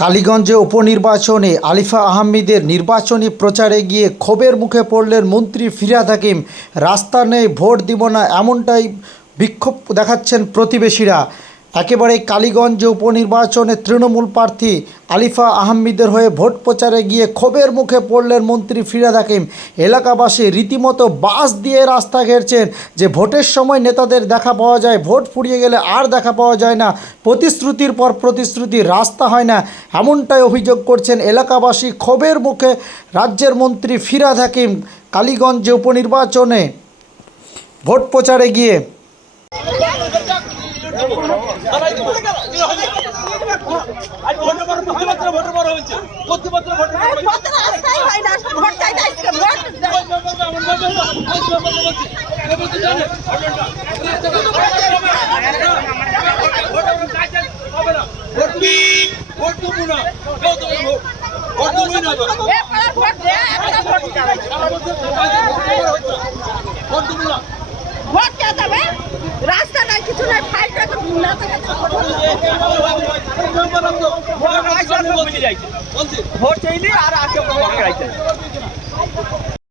কালীগঞ্জে উপনির্বাচনে আলিফা আহমেদের নির্বাচনী প্রচারে গিয়ে ক্ষোভের মুখে পড়লেন মন্ত্রী ফিরাদ হাকিম। রাস্তা নেই, ভোট দিব না, এমনটাই বিক্ষোভ দেখাচ্ছেন প্রতিবেশীরা। একেবারে কালীগঞ্জ উপনির্বাচনে তৃণমূল প্রার্থী আলিফা আহমেদের হয়ে ভোট প্রচারে গিয়ে ক্ষোভের মুখে পড়লেন মন্ত্রী ফিরাদ হাকিম। এলাকাবাসী রীতিমতো বাস দিয়ে রাস্তা ঘেরছেন যে ভোটের সময় নেতাদের দেখা পাওয়া যায়, ভোট ফুরিয়ে গেলে আর দেখা পাওয়া যায় না, প্রতিশ্রুতির পর প্রতিশ্রুতি, রাস্তা হয় না, এমনটাই অভিযোগ করছেন এলাকাবাসী ক্ষোভের মুখে রাজ্যের মন্ত্রী ফিরাদ হাকিম কালীগঞ্জে উপনির্বাচনে ভোট প্রচারে গিয়ে আজ ভোটের পর প্রতিপত্র ভোটের পর হয়েছে প্রতিপত্র ভোটের পর হয়েছে ভোট কে দেবে রাস্তা নাই কিছু নাই ভোট চাইলে আর আজকে